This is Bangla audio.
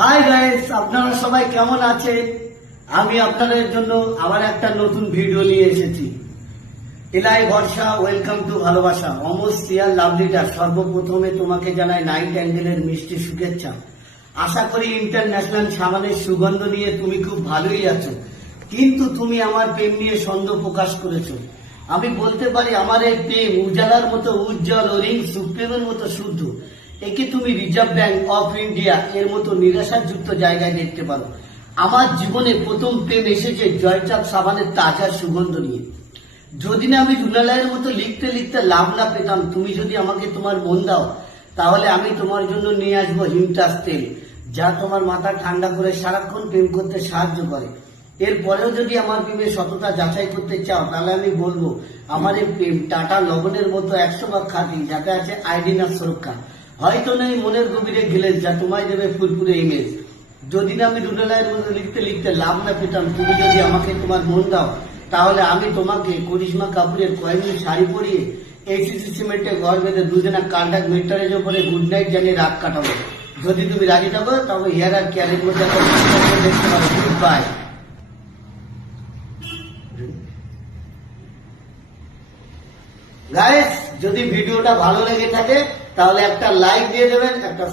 হাই গাইস, আপনারা সবাই কেমন আছেন? আমি আপনাদের জন্য আবার একটা নতুন ভিডিও নিয়ে এসেছি। এলাই ভরসা, ওয়েলকাম টু ভালোবাসা। অমর সিয়ার লাভলিটা, সর্বপ্রথমে তোমাকে জানাই নাইট অ্যাঙ্গেলের মিষ্টি শুভেচ্ছা। আশা করি ইন্টারন্যাশনাল সাবানের সুগন্ধ নিয়ে তুমি খুব ভালোই আছো, কিন্তু তুমি আমার প্রেম নিয়ে সন্দেহ প্রকাশ করেছো। আমি বলতে পারি আমার এই প্রেম উজালার মতো উজ্জ্বল, ওরিং সুপ্রিমের মতো শুদ্ধ। একে তুমি রিজার্ভ ব্যাংক অফ ইন্ডিয়া এর মতো নিরাশাযুক্ত জায়গায় দেখতে পারো। আমার জীবনে প্রথম প্রেম এসেছে জয়চাঁদ সাবানের তাজা সুগন্ধ নিয়ে। যদি না আমি রুনালয়ের মতো লিখতে লিখতে লাভ না পেতাম, তুমি যদি আমাকে তোমার মন দাও, তাহলে আমি তোমার জন্য নিয়ে আসবো হিমটাস তেল, যা তোমার মাথা ঠান্ডা করে সারাক্ষণ প্রেম করতে সাহায্য করে। এরপরেও যদি আমার প্রেমের সততা যাচাই করতে চাও, তাহলে আমি বলবো আমার এই প্রেম টাটা লবণের মতো 100 ভাগ খাঁটি, যাতে আছে আইডিন আর সুরক্ষা। হয়তো নেই মনের গভীরে গেলে যা তোমায় দেবে ফুলপুরে ইমেজ। যদি না আমি রুনালয়ের মতো লিখতে লিখতে লাভ না পেতাম, তুমি যদি আমাকে তোমার মন দাও, তাহলে আমি তোমাকে করিশ্মা কাপুরের কয়েকদিন শাড়ি পরিয়ে এসিসি সিমেন্টে ঘর বেঁধে দুজনা কান্ডাক মিটারের উপরে গুড নাইট জানিয়ে রাত কাটাবো। যদি তুমি রাজি থাকো, তবে হেয়ার আর কেয়ারের মধ্যে দেখতে পারো। Good bye guys. যদি ভিডিওটা ভালো লেগে থাকে, তাহলে একটা লাইক দিয়ে দেবেন, একটা